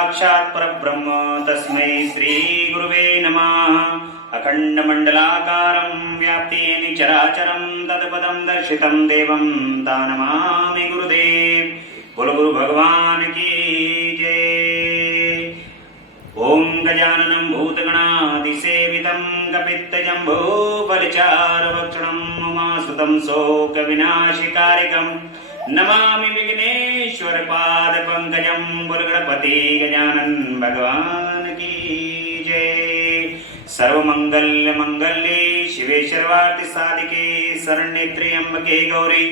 साक्षात् परब्रह्म तस्मै श्री गुरुवे नमः। अखण्डमण्डलाकारं व्याप्तेन चराचरं तत्पदं दर्शितं देवं तानमामि गुरुदेव। बोलो गुरु भगवान की जय। ओम गजाननं भूतगणाधिसेवितं कपित्तजम्बूफलचारुभक्षणं उमासुतं शोकविनाशकारिकं नमामि विघ्नेश्वर पादपङ्कजं। बोल गणपति गजानन भगवान की जय। सर्वमंगल्य मंगल्ये शिवे सर्वार्थ साधिके शरण्ये त्र्यंबके गौरी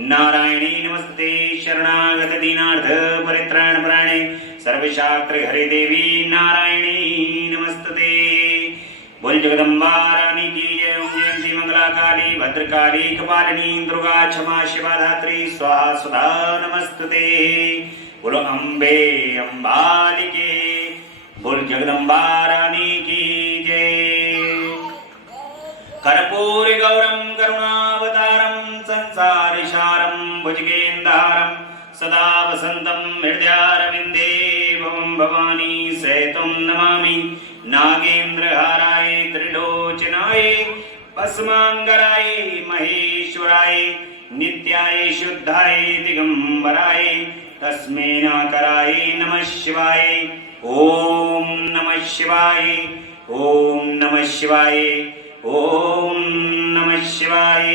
नारायणी नमस्ते। शरणागत दीनार्थ परित्राण परायणे सर्वशास्त्र हरे देवी नारायणी नमस्ते। बोल जगदम्बा रानी की जय। ओम जयंती मंगला काली भद्रकाली कपालिनी दुर्गा क्षमा शिवा धात्री स्वाहा सुधा नमस्ते। बोलो अम्बे अम्बालिके। बोल जगदम्बा रानी की जय। कर्पूरी गौरम करुणावतारम संसारसारम भुजगेन्द्रहारम सदा वसंतम हृदयारविंदे भवं भवानी सहितं नमामि। नागेन्द्रहाराय त्रिलोचनाय भस्मांगराय महेश्वराय नित्याय शुद्धाय दिगंबराय तस्मै नाकराय नमः शिवाय। ओम नमः शिवाय। ओम नमः शिवाय। ओम नमः शिवाय।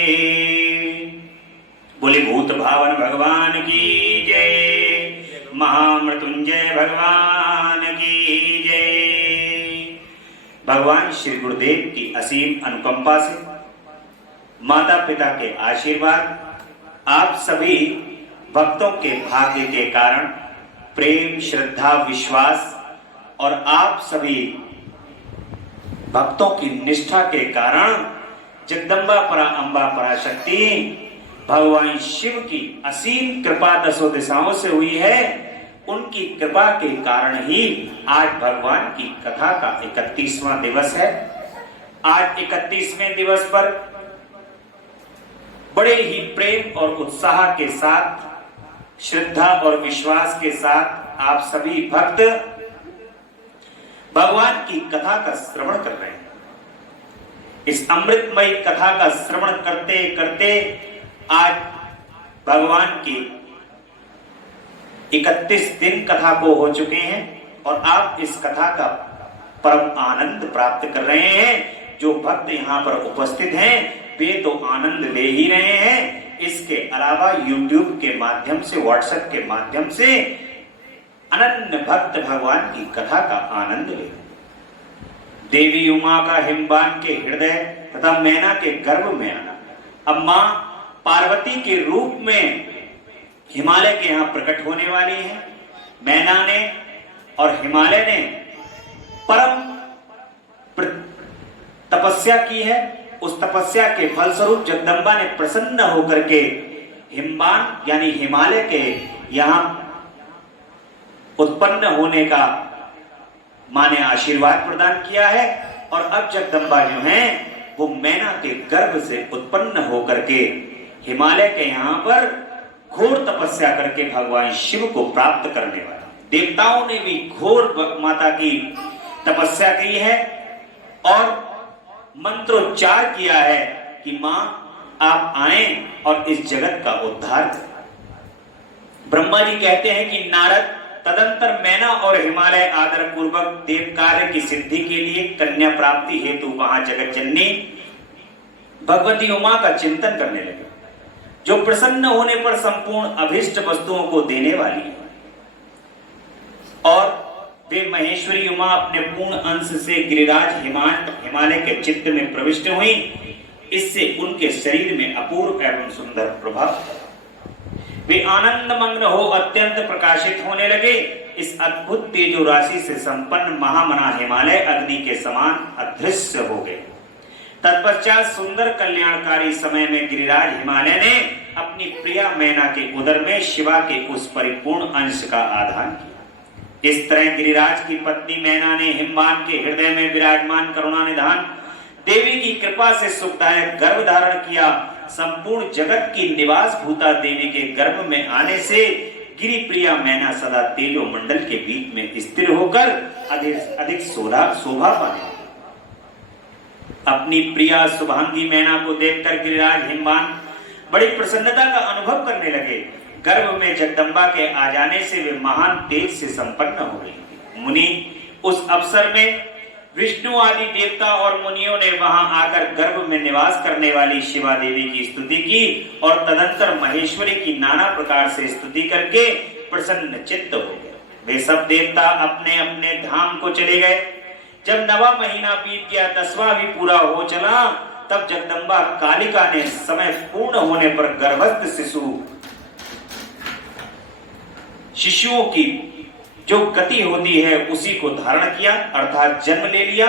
बोले भूत भावन भगवान की जय। महामृत्युंजय भगवान की जय। भगवान श्री गुरुदेव की असीम अनुकंपा से, माता पिता के आशीर्वाद, आप सभी भक्तों के भाग्य के कारण, प्रेम श्रद्धा विश्वास और आप सभी भक्तों की निष्ठा के कारण जगदम्बा परा अम्बा पराशक्ति भगवान शिव की असीम कृपा दसों दिशाओं से हुई है। उनकी कृपा के कारण ही आज भगवान की कथा का 31वां दिवस है। आज 31वें दिवस पर बड़े ही प्रेम और उत्साह के साथ, श्रद्धा और विश्वास के साथ आप सभी भक्त भगवान की कथा का श्रवण कर रहे हैं। इस अमृतमयी कथा का श्रवण करते करते आज भगवान की 31 दिन कथा को हो चुके हैं और आप इस कथा का परम आनंद प्राप्त कर रहे हैं। जो भक्त यहाँ पर उपस्थित हैं वे तो आनंद ले ही रहे हैं, इसके अलावा YouTube के माध्यम से, WhatsApp के माध्यम से अनन्य भक्त भगवान की कथा का आनंद ले। देवी उमा का हिमवान के हृदय तथा मैना के गर्भ में आना, अब मां पार्वती के रूप में हिमालय के यहां प्रकट होने वाली है। मैना ने और हिमालय ने परम तपस्या की है। उस तपस्या के फलस्वरूप जगदम्बा ने प्रसन्न होकर के हिमवान यानी हिमालय के यहां उत्पन्न होने का मां ने आशीर्वाद प्रदान किया है। और अब जगदम्बा जो हैं वो मैना के गर्भ से उत्पन्न होकर के हिमालय के यहाँ पर घोर तपस्या करके भगवान शिव को प्राप्त करने वाला। देवताओं ने भी घोर माता की तपस्या की है और मंत्रोच्चार किया है कि मां आप आए और इस जगत का उद्धार करें। ब्रह्मा जी कहते हैं कि नारद तदंतर मैना और हिमालय आदर पूर्वक देव कार्य की सिद्धि के लिए कन्या प्राप्ति हेतु वहां जगत जननी भगवती उमा का चिंतन करने लगे, जो प्रसन्न होने पर संपूर्ण अभिष्ट वस्तुओं को देने वाली है। और वे महेश्वरी उमा अपने पूर्ण अंश से गिरिराज हिमालय के चित्त में प्रविष्ट हुई। इससे उनके शरीर में अपूर्व एवं सुंदर प्रभाव, वे आनंद मग्न हो अत्यंत प्रकाशित होने लगे। इस अद्भुत तेजो राशि से संपन्न महामना हिमालय अग्नि के समान अदृश्य हो गए। तत्पश्चात सुंदर कल्याणकारी समय में गिरिराज हिमालय ने अपनी प्रिया मैना के उदर में शिवा के उस परिपूर्ण अंश का आधान किया। इस तरह गिरिराज की पत्नी मैना ने हिमवान के हृदय में विराजमान करुणा निधान देवी की कृपा से सुखदायक गर्भ धारण किया। संपूर्ण जगत की निवास भूता देवी के गर्भ में आने से गिरि प्रिया मैना सदा तेजो मंडल के बीच में स्थिर होकर अधिक शोभा पाने। अपनी प्रिया शुभांगी मैना को देखकर गिरिराज हिमवान बड़ी प्रसन्नता का अनुभव करने लगे। गर्भ में जगदम्बा के आ जाने से वे महान तेज से संपन्न हो गई। मुनि उस अवसर में विष्णु आदि देवता और मुनियों ने वहां आकर गर्भ में निवास करने वाली शिवा देवी की स्तुति की और तदंतर महेश्वरी की नाना प्रकार से स्तुति करके प्रसन्न चित्त हो गए। वे सब देवता अपने अपने धाम को चले गए। जब 9वां महीना बीत गया, 10वां भी पूरा हो चला, तब जगदम्बा कालिका ने समय पूर्ण होने पर गर्भस्थ शिशुओं की जो गति होती है उसी को धारण किया, अर्थात जन्म ले लिया।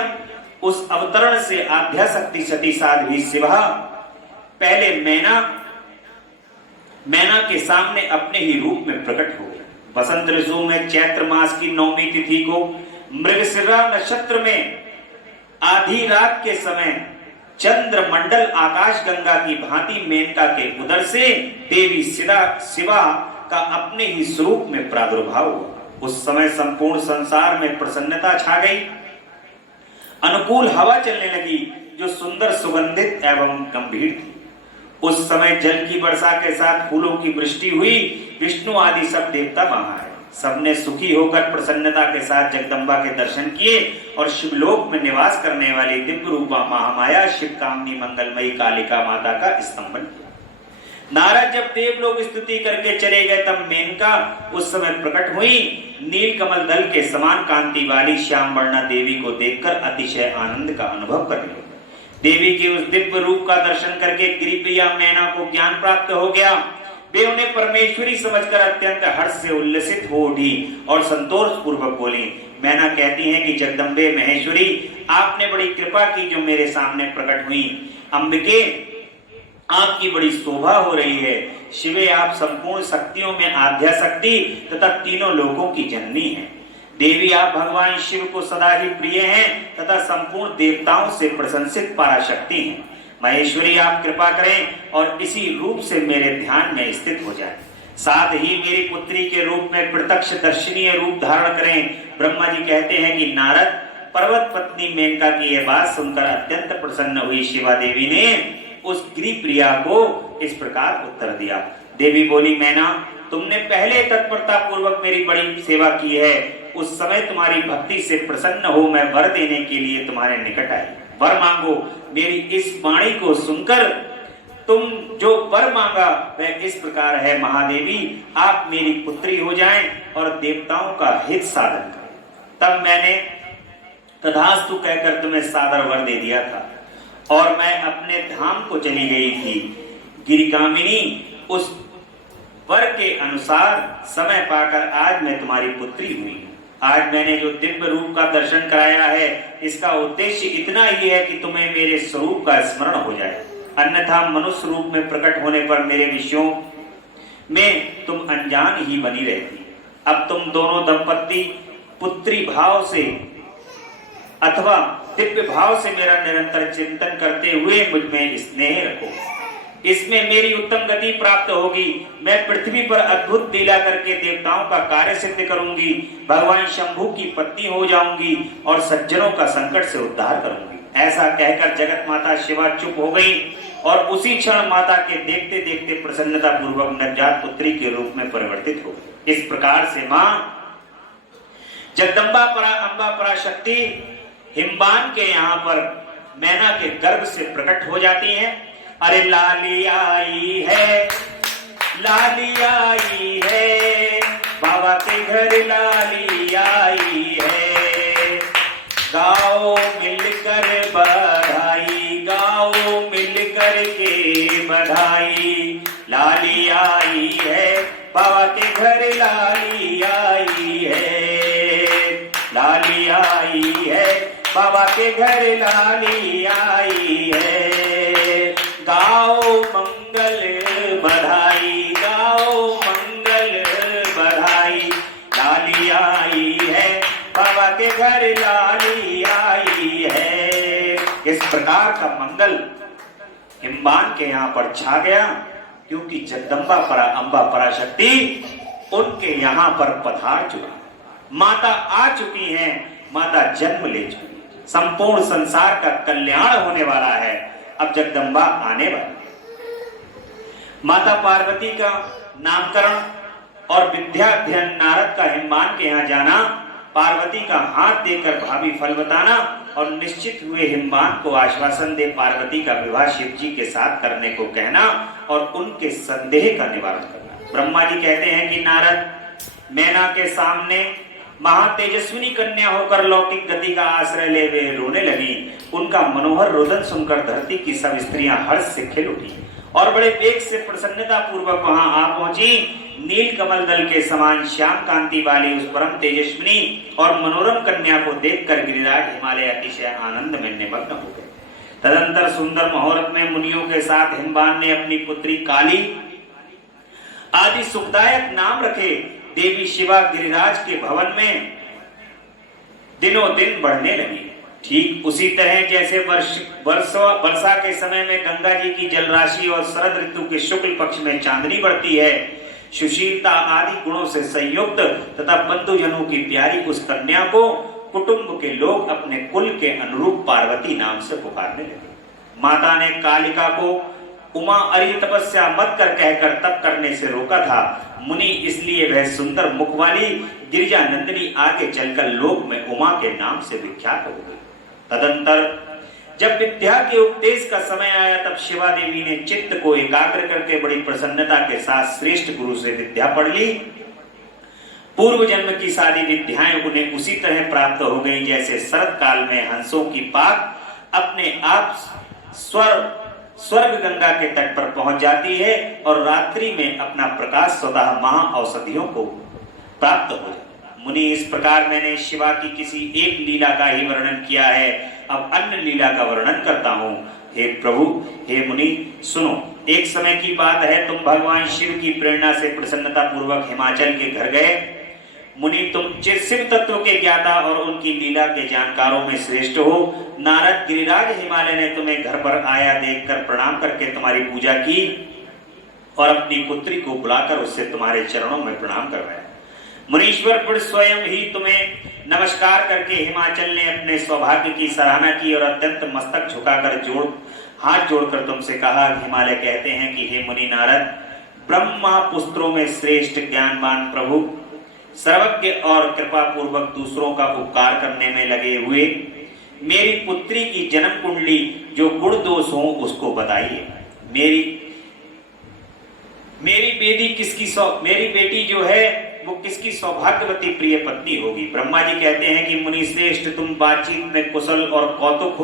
उस अवतरण से आद्याशक्ति सती साध्वी शिवा पहले मैना के सामने अपने ही रूप में प्रकट हो गए। बसंत ऋतु में चैत्र मास की 9वीं तिथि को मृगशिरा नक्षत्र में आधी रात के समय चंद्र मंडल आकाश गंगा की भांति मेनका के उदर से देवी शिवा का अपने ही स्वरूप में प्रादुर्भाव हुआ। उस समय संपूर्ण संसार में प्रसन्नता छा गई। अनुकूल हवा चलने लगी जो सुंदर, सुगंधित एवं गंभीर थी। उस समय जल की वर्षा के साथ फूलों की वृष्टि हुई। विष्णु आदि सब देवता वहां आए। सबने सुखी होकर प्रसन्नता के साथ जगदम्बा के दर्शन किए और शिवलोक में निवास करने वाली दिव्य रूपा महामाया शिव कामनी मंगलमयी कालिका माता का स्तंभन किया। नारद जब देवलोक स्तुति करके चले गए, तब मेनका उस समय प्रकट हुई। नील कमल दल के समान कांति वाली श्याम वर्णा देवी को देखकर अतिशय आनंद का अनुभव करने लगे। देवी के उस दिव्य रूप का दर्शन करके गिरिप्रिया मैना को ज्ञान प्राप्त हो गया। वे उन्हें परमेश्वरी समझकर अत्यंत हर्ष से उल्लसित हो उठी और संतोष पूर्वक बोली। मैना कहती हैं कि जगदम्बे महेश्वरी, आपने बड़ी कृपा की जो मेरे सामने प्रकट हुई। अंबिके, आपकी बड़ी शोभा हो रही है। शिवे, आप संपूर्ण शक्तियों में आद्या शक्ति तथा तीनों लोकों की जननी हैं। देवी, आप भगवान शिव को सदा ही प्रिय हैं तथा संपूर्ण देवताओं से प्रशंसित पराशक्ति हैं। महेश्वरी, आप कृपा करें और इसी रूप से मेरे ध्यान में स्थित हो जाए। साथ ही मेरी पुत्री के रूप में प्रत्यक्ष दर्शनीय रूप धारण करें। ब्रह्मा जी कहते हैं कि नारद पर्वत पत्नी मेनका की यह बात सुनकर अत्यंत प्रसन्न हुई। शिवा देवी ने उस गिरि प्रिया को इस प्रकार उत्तर दिया। देवी बोली, मैना, तुमने पहले तत्परता पूर्वक मेरी बड़ी सेवा की है। उस समय तुम्हारी भक्ति से प्रसन्न हो मैं वर देने के लिए तुम्हारे निकट आई। वर मांगो। मेरी इस वाणी को सुनकर तुम जो वर मांगा वह इस प्रकार है। महादेवी, आप मेरी पुत्री हो जाएं और देवताओं का हित साधन करें। तब मैंने तथास्तु कहकर तुम्हें सादर वर दे दिया था और मैं अपने धाम को चली गई थी। गिरिकामिनी, उस वर के अनुसार समय पाकर आज मैं तुम्हारी पुत्री हुई हूँ। आज मैंने जो दिव्य रूप का दर्शन कराया है, इसका उद्देश्य इतना ही है कि तुम्हें मेरे स्वरूप का स्मरण हो जाए। अन्यथा मनुष्य रूप में प्रकट होने पर मेरे विषयों में तुम अनजान ही बनी रहती। अब तुम दोनों दंपत्ति पुत्री भाव से अथवा दिव्य भाव से मेरा निरंतर चिंतन करते हुए मुझ में स्नेह रखो। इसमें मेरी उत्तम गति प्राप्त होगी। मैं पृथ्वी पर अद्भुत लीला करके देवताओं का कार्य सिद्ध करूंगी। भगवान शंभु की पत्नी हो जाऊंगी और सज्जनों का संकट से उद्धार करूंगी। ऐसा कहकर जगत माता शिवा चुप हो गई और उसी क्षण माता के देखते देखते प्रसन्नता पूर्वक नवजात पुत्री के रूप में परिवर्तित हो गई। इस प्रकार से मां जगदम्बा अम्बा पराशक्ति हिमवान के यहाँ पर मैना के गर्भ से प्रकट हो जाती हैं। अरे लाली आई है, लाली आई है, बाबा के घर लाली आई है। गाओ मिलकर बधाई, गाओ मिलकर के बधाई। लाली आई है, बाबा के घर लाली आई है। लाली आई है, बाबा के घर लाली आई है। गाओ मंगल बधाई, गाओ मंगल बधाई। लाली आई है, बाबा के घर लाली आई है। इस प्रकार का मंगल हिमवान के यहाँ पर छा गया, क्योंकि जगदम्बा अम्बा पराशक्ति उनके यहाँ पर पधार चुका। माता आ चुकी हैं, माता जन्म ले चुकी, संपूर्ण संसार का कल्याण होने वाला है। अब जगदम्बा आने वाली। माता पार्वती का नामकरण और विद्याध्ययन, नारद का हिमवान के यहाँ जाना, पार्वती का हाथ देकर भावी फल बताना और निश्चित हुए हिमवान को आश्वासन दे पार्वती का विवाह शिव जी के साथ करने को कहना और उनके संदेह का निवारण करना। ब्रह्मा जी कहते हैं कि नारद मैना के सामने महातेजस्विनी कन्या होकर लौकिक गति का आश्रय ले वे रोने लगी। उनका मनोहर रोदन सुनकर धरती की सब स्त्रियां हर्ष से खिल उठी और बड़े वेग से प्रसन्नता पूर्वक वहां आ पहुंची। नील कमल दल के समान श्याम कांति वाली उस परम तेजस्विनी और मनोरम कन्या को देखकर गिरिराज हिमालय अतिशय आनंद में निमग्न हो गए। तदंतर सुंदर मुहूर्त में मुनियों के साथ हिमवान ने अपनी पुत्री काली आदि सुखदायक नाम रखे। देवी शिवा गिरिराज के भवन में दिनों दिन बढ़ने लगी। ठीक उसी तरह जैसे वर्षा के समय में गंगा जी की जलराशि और शरद ऋतु के शुक्ल पक्ष में चांदनी बढ़ती है, सुशीलता आदि गुणों से संयुक्त तथा बंधुजनों की प्यारी उस कन्या को कुटुंब के लोग अपने कुल के अनुरूप पार्वती नाम से पुकारने लगे। माता ने कालिका को उमा अरि तपस्या मत कर कहकर तप करने से रोका था। मुनि इसलिए वह सुंदर मुख वाली गिरिजा नंदिनी आगे चलकर लोक में उमा के नाम से विख्यात हो गई। तदंतर जब विद्या के उपदेश का समय आया तब शिवा देवी ने चित्त को एकाग्र करके बड़ी प्रसन्नता के साथ श्रेष्ठ गुरु से विद्या पढ़ ली। पूर्व जन्म की सारी विद्याएं उन्हें उसी तरह प्राप्त हो गई जैसे शरद काल में हंसों की पाक अपने आप स्वर्ग गंगा के तट पर पहुंच जाती है और रात्रि में अपना प्रकाश स्वतः महा औषधियों को प्राप्त हो जाता। मुनि इस प्रकार मैंने शिवा की किसी एक लीला का ही वर्णन किया है, अब अन्य लीला का वर्णन करता हूँ। हे प्रभु, हे मुनि सुनो। एक समय की बात है, तुम भगवान शिव की प्रेरणा से प्रसन्नता पूर्वक हिमाचल के घर गए। मुनि तुम शिव तत्व के ज्ञाता और उनकी लीला के जानकारों में श्रेष्ठ हो। नारद गिरिराज हिमालय ने तुम्हें घर पर आया देखकर प्रणाम करके तुम्हारी पूजा की और अपनी पुत्री को बुलाकर उससे तुम्हारे चरणों में प्रणाम करवाया। मुनीश्वर पुरुष स्वयं ही तुम्हें नमस्कार करके हिमाचल ने अपने सौभाग्य की सराहना की और अत्यंत मस्तक झुकाकर हाथ जोड़कर तुमसे कहा। हिमालय कहते हैं कि हे मुनि नारद, ब्रह्मा पुत्रों में श्रेष्ठ ज्ञानवान प्रभु सर्वज्ञ और कृपा पूर्वक दूसरों का उपकार करने में लगे हुए मेरी पुत्री की जन्म कुंडली जो गुण दोष हो उसको बताइए। मेरी बेटी जो है वो किसकी सौभाग्यवती प्रिय पत्नी होगी। ब्रह्मा जी कहते हैं कि मुनि श्रेष्ठ, तुम बातचीत में कुशल और कौतुक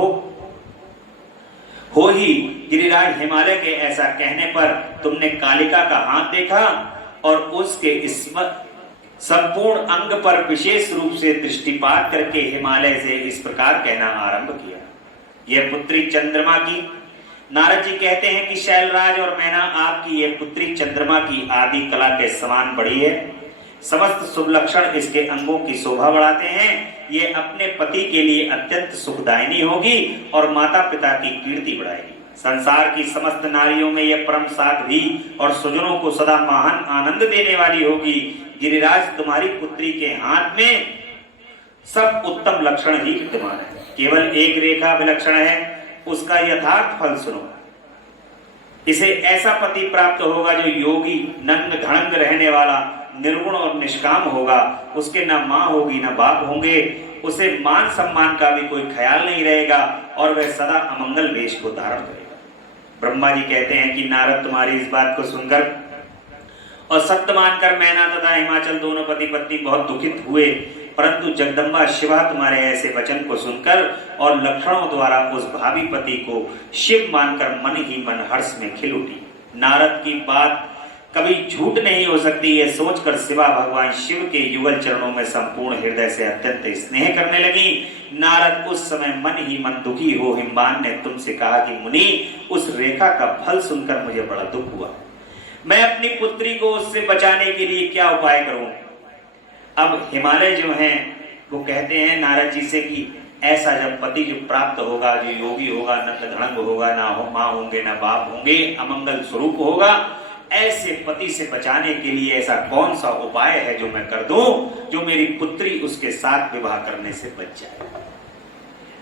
हो ही। गिरिराज हिमालय के ऐसा कहने पर तुमने कालिका का हाथ देखा और उसके संपूर्ण अंग पर विशेष रूप से दृष्टिपात करके हिमालय से इस प्रकार कहना आरंभ किया। यह पुत्री चंद्रमा की। नारद जी कहते हैं कि शैलराज और मैना, आपकी यह पुत्री चंद्रमा की आदि कला के समान बड़ी है। समस्त शुभ लक्षण इसके अंगों की शोभा बढ़ाते हैं। ये अपने पति के लिए अत्यंत सुखदायिनी होगी और माता पिता की कीर्ति बढ़ाएगी। संसार की समस्त नारियों में यह परम साध्वी और सुजनों को सदा महान आनंद देने वाली होगी। गिरिराज, तुम्हारी पुत्री के हाथ में सब उत्तम लक्षण ही विद्यमान है, केवल एक रेखा विलक्षण है। उसका यथार्थ फल सुनो। इसे ऐसा पति प्राप्त होगा जो योगी, नंग धड़ंग रहने वाला, निर्गुण और निष्काम होगा। उसके न माँ होगी न बाप होंगे। उसे मान सम्मान का भी कोई ख्याल नहीं रहेगा और वह सदा अमंगल वेश को धारण करेगा। ब्रह्मा जी कहते हैं कि नारद, तुम्हारी इस बात को सुनकर और सत्य मानकर मैना तथा हिमाचल दोनों पति पत्नी बहुत दुखित हुए, परंतु जगदम्बा शिवा तुम्हारे ऐसे वचन को सुनकर और लक्षणों द्वारा उस भावी पति को शिव मानकर मन ही मन हर्ष में खिल उठी। नारद की बात कभी झूठ नहीं हो सकती, यह सोचकर शिवा भगवान शिव के युगल चरणों में संपूर्ण हृदय से अत्यंत स्नेह करने लगी। नारद उस समय मन ही मन दुखी हो हिमवान ने तुमसे कहा कि मुनि, उस रेखा का फल सुनकर मुझे बड़ा दुख हुआ। मैं अपनी पुत्री को उससे बचाने के लिए क्या उपाय करूं? अब हिमालय जो हैं वो कहते हैं नारद जी से कि ऐसा जब पति जो प्राप्त होगा, जो योगी होगा, न धड़ंग होगा, ना माँ होंगे, ना बाप होंगे, अमंगल स्वरूप होगा, ऐसे पति से बचाने के लिए ऐसा कौन सा उपाय है जो मैं कर दूं जो मेरी पुत्री उसके साथ विवाह करने से बच जाए।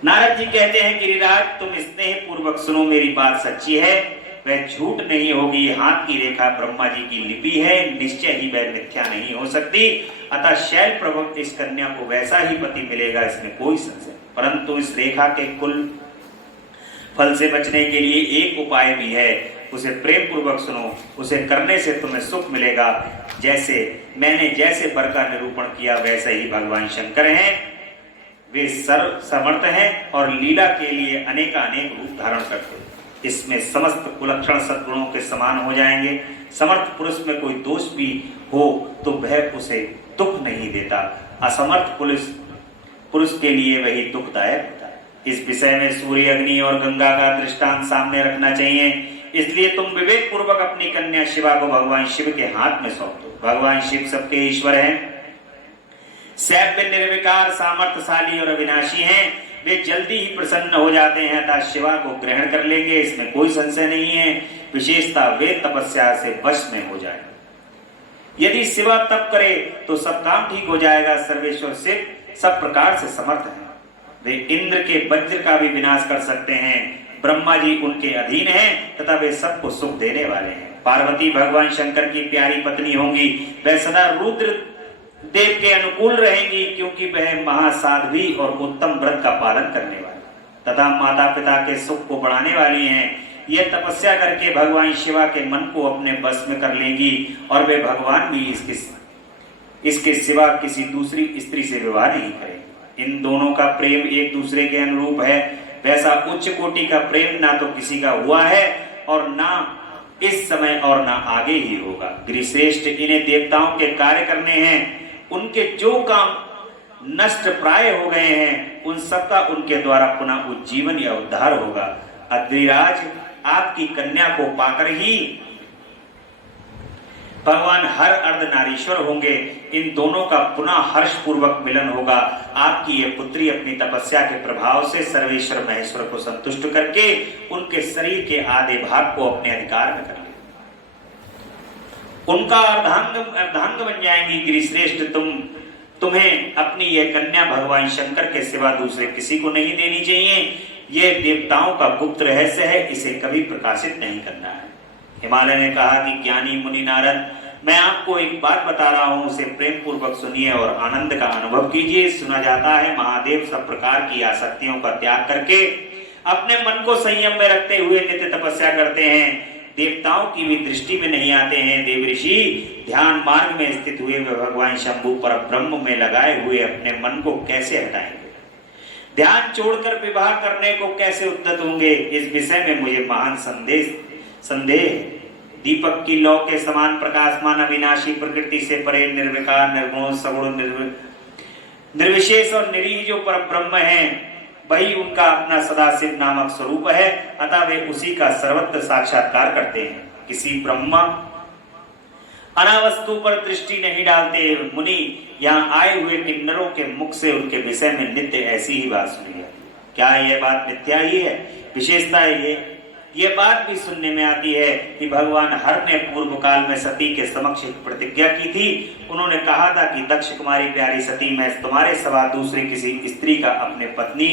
नारद जी कहते हैं गिरिराज तुम स्नेह पूर्वक सुनो, मेरी बात सच्ची है, वह झूठ नहीं होगी। हाथ की रेखा ब्रह्मा जी की लिपि है, निश्चय ही वह मिथ्या नहीं हो सकती। अतः शैल प्रभु इस कन्या को वैसा ही पति मिलेगा, इसमें कोई संशय। परंतु इस रेखा के कुल फल से बचने के लिए एक उपाय भी है, उसे प्रेम पूर्वक सुनो, उसे करने से तुम्हें सुख मिलेगा। मैंने जैसे वर का निरूपण किया वैसे ही भगवान शंकर हैं, वे सर्व समर्थ हैं और लीला के लिए अनेकानेक रूप धारण करते हैं। इसमें समस्त कुलक्षण सद्गुणों के समान हो जाएंगे। समर्थ पुरुष में कोई दोष भी हो तो वह उसे दुख नहीं देता, असमर्थ पुरुष के लिए वही दुखदायक होता है। इस विषय में सूर्य, अग्नि और गंगा का दृष्टांत सामने रखना चाहिए। इसलिए तुम विवेक पूर्वक अपनी कन्या शिवा को भगवान शिव के हाथ में सौंप दो। भगवान शिव सबके ईश्वर हैं, सैव्य, निर्विकार, सामर्थ्यशाली और अविनाशी हैं। वे जल्दी ही प्रसन्न हो जाते हैं, अतः शिवा को ग्रहण कर लेंगे, इसमें कोई संशय नहीं है। विशेषता वे तपस्या से वश में हो जाए। यदि शिवा तप करे तो सब काम ठीक हो जाएगा। सर्वेश्वर शिव सब प्रकार से समर्थ हैं, वे इंद्र के वज्र का भी विनाश कर सकते हैं। ब्रह्मा जी उनके अधीन हैं तथा वे सबको सुख देने वाले हैं। पार्वती भगवान शंकर की प्यारी पत्नी होंगी, वह सदा रुद्र देव के अनुकूल रहेंगी, क्योंकि वह महासाध्वी और उत्तम व्रत का पालन करने वाली तथा माता पिता के सुख को बढ़ाने वाली हैं। यह तपस्या करके भगवान शिवा के मन को अपने बस में कर लेंगी और वे भगवान भी इसके सिवा किसी दूसरी स्त्री से विवाह नहीं करेंगे। इन दोनों का प्रेम एक दूसरे के अनुरूप है, वैसा उच्च कोटि का प्रेम ना तो किसी का हुआ है और ना इस समय और ना आगे ही होगा। गिरिश्रेष्ठ, इन्हें देवताओं के कार्य करने हैं, उनके जो काम नष्ट प्राय हो गए हैं उन सबका उनके द्वारा पुनः उज्जीवन या उद्धार होगा। अद्रिराज, आपकी कन्या को पाकर ही भगवान हर अर्धनारीश्वर होंगे। इन दोनों का पुनः हर्ष पूर्वक मिलन होगा। आपकी ये पुत्री अपनी तपस्या के प्रभाव से सर्वेश्वर महेश्वर को संतुष्ट करके उनके शरीर के आधे भाग को अपने अधिकार में कर ले, उनका अर्धांग बन जाएंगी। गिरिश्रेष्ठ, तुम्हें अपनी यह कन्या भगवान शंकर के सिवा दूसरे किसी को नहीं देनी चाहिए। यह देवताओं का गुप्त रहस्य है, इसे कभी प्रकाशित नहीं करना है। हिमालय ने कहा कि ज्ञानी मुनि नारद, मैं आपको एक बात बता रहा हूं, उसे प्रेम पूर्वक सुनिए और आनंद का अनुभव कीजिए। सुना जाता है महादेव सब प्रकार की आसक्तियों का त्याग करके अपने मन को संयम में रखते हुए नित्य तपस्या करते हैं। देवताओं की भी दृष्टि में नहीं आते हैं। देवऋषि ध्यान मार्ग में स्थित हुए वे भगवान शंभु पर ब्रह्म में लगाए हुए अपने मन को कैसे हटाएंगे, ध्यान छोड़कर विवाह करने को कैसे उद्यत होंगे, इस विषय में मुझे महान संदेह। दीपक की लौ के समान प्रकाशमान अविनाशी, प्रकृति से परे, निर्विकार, निर्गुण, सगुण, निर्विशेष और निरीह जो पर ब्रह्म है, वही उनका अपना सदाशिव नामक स्वरूप है। अतः वे उसी का सर्वत्र साक्षात्कार करते हैं। किसी ब्रह्मा अनावस्तु पर दृष्टि नहीं डालते। मुनि यहाँ आए हुए किन्नरों के मुख से उनके विषय में नित्य ऐसी ही बात सुनी जाती है। क्या यह बात मिथ्या ही है? विशेषता ये बात भी सुनने में आती है कि भगवान हर ने पूर्व काल में सती के समक्ष एक प्रतिज्ञा की थी। उन्होंने कहा था कि दक्ष कुमारी प्यारी सती, मैं तुम्हारे सिवा दूसरी किसी स्त्री का अपने पत्नी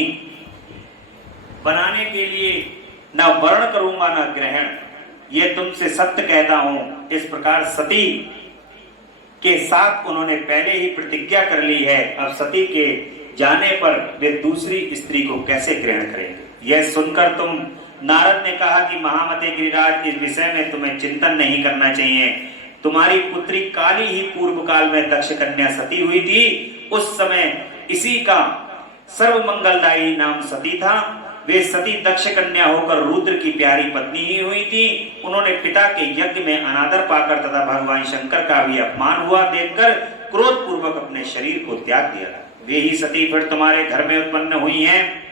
बनाने के लिए न वर्ण करूंगा न ग्रहण, ये तुमसे सत्य कहता हूं। इस प्रकार सती के साथ उन्होंने पहले ही प्रतिज्ञा कर ली है। अब सती के जाने पर वे दूसरी स्त्री को कैसे ग्रहण करेंगे? यह सुनकर नारद ने कहा कि महामते गिरिराज, इस विषय में तुम्हें चिंतन नहीं करना चाहिए। तुम्हारी पुत्री काली ही पूर्व काल में दक्ष कन्या सती हुई थी। उस समय इसी का सर्वमंगलदायी नाम सती था। वे सती दक्ष कन्या होकर रुद्र की प्यारी पत्नी ही हुई थी। उन्होंने पिता के यज्ञ में अनादर पाकर तथा भगवान शंकर का भी अपमान हुआ देखकर क्रोध पूर्वक अपने शरीर को त्याग दिया। वे ही सती फिर तुम्हारे घर में उत्पन्न हुई हैं।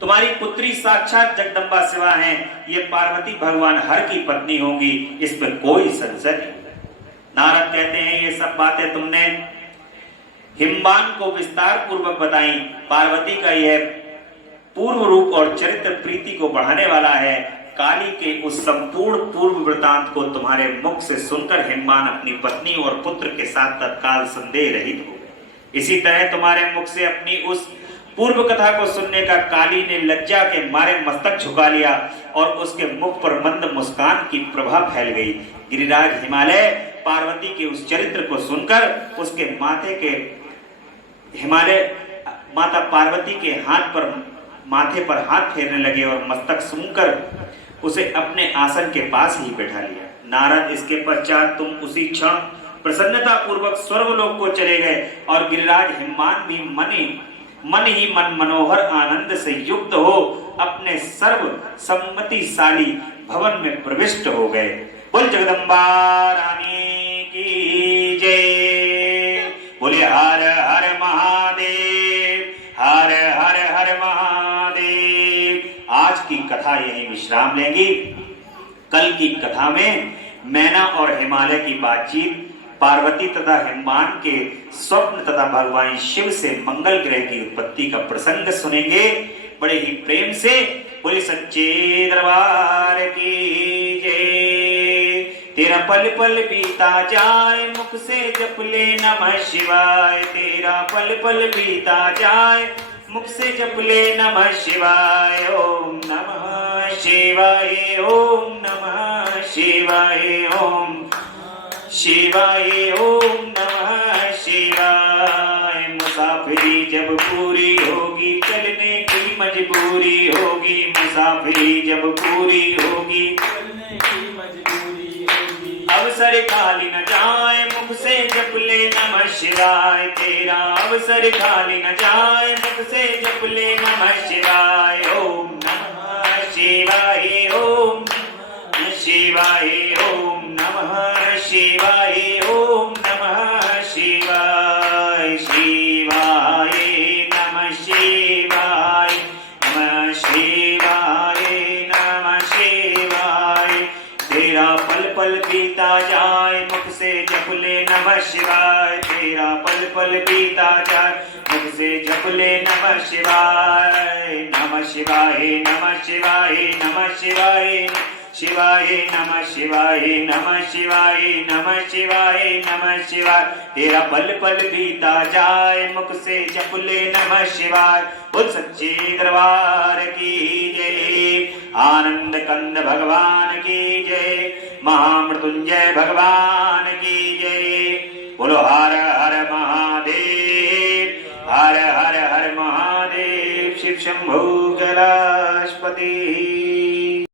तुम्हारी पुत्री साक्षात जगदम्बा शिवा हैं। ये पार्वती भगवान हर की पत्नी होगी, इसमें कोई संशय नहीं। नारद कहते हैं ये सब बातें तुमने हिमवान को विस्तार पूर्वक बताई। पार्वती का यह पूर्व रूप और चरित्र प्रीति को बढ़ाने वाला है। काली के उस संपूर्ण पूर्व वृतांत को तुम्हारे मुख से सुनकर हिमवान अपनी पत्नी और पुत्र के साथ तत्काल संदेह रहित हो गए। इसी तरह तुम्हारे मुख से अपनी उस पूर्व कथा को सुनने का काली ने लज्जा के मारे मस्तक झुका लिया और उसके मुख पर मंद मुस्कान की प्रभा फैल गई। गिरिराज हिमालय पार्वती के उस चरित्र को सुनकर उसके माता पार्वती के माथे पर हाथ फेरने लगे और मस्तक सूंघकर उसे अपने आसन के पास ही बैठा लिया। नारद, इसके पश्चात तुम उसी क्षण प्रसन्नता पूर्वक स्वर्गलोक को चले गए और गिरिराज हिमवान भी मन ही मन मनोहर आनंद से युक्त हो अपने सर्व सम्मतिशाली भवन में प्रविष्ट हो गए। बोल जगदम्बा रानी की जय। बोले हर हर महादेव, हर हर हर महादेव। आज की कथा यही विश्राम लेंगी। कल की कथा में मैना और हिमालय की बातचीत, पार्वती तथा हिमवान के स्वप्न तथा भगवान शिव से मंगल ग्रह की उत्पत्ति का प्रसंग सुनेंगे बड़े ही प्रेम से। बोले सच्चे दरबार की जय। तेरा पल पल बीता जाए मुख से जप ले नमः शिवाय। तेरा पल पल बीता जाए मुख से जप ले नमः शिवाय। ओम नमः शिवाय, ओम नमः शिवाय, ओम शिवाय, ओम नमः शिवाय। मुसाफिरी जब पूरी होगी चलने की मजबूरी होगी। मुसाफिरी जब पूरी होगी चलने की मजबूरी होगी। अवसर खाली न जाए मुख से जप ले नमः शिवाय। तेरा अवसर खाली न जाए मुख से जप ले नमः शिवाय। ओम नमः शिवाय, ओम नमः शिवाय, ओम नमः शिवाय, ओम नमः शिवाय। शिवाय नमः शिवाय, नमः शिवाय, नमः शिवाय। तेरा पल पल बीता जाए मुख से जप ले नमः शिवाय। तेरा पल पल बीता जाए मुख से जप ले नमः शिवाय। नमः शिवाय, नमः शिवाय, नमः शिवाय, शिवाय नमः शिवाय, नमः शिवाय, नमः शिवाय, नमः शिवाय। तेरा पल पल बीता जाए मुख से जप ले नमः शिवाय। बोल सच्चे दरबार की जय। आनंद कंद भगवान की जय। महामृत्युंजय भगवान की जय। बोलो हर हर महादेव, हर हर हर महादेव। शिव शंभु कैलाशपति।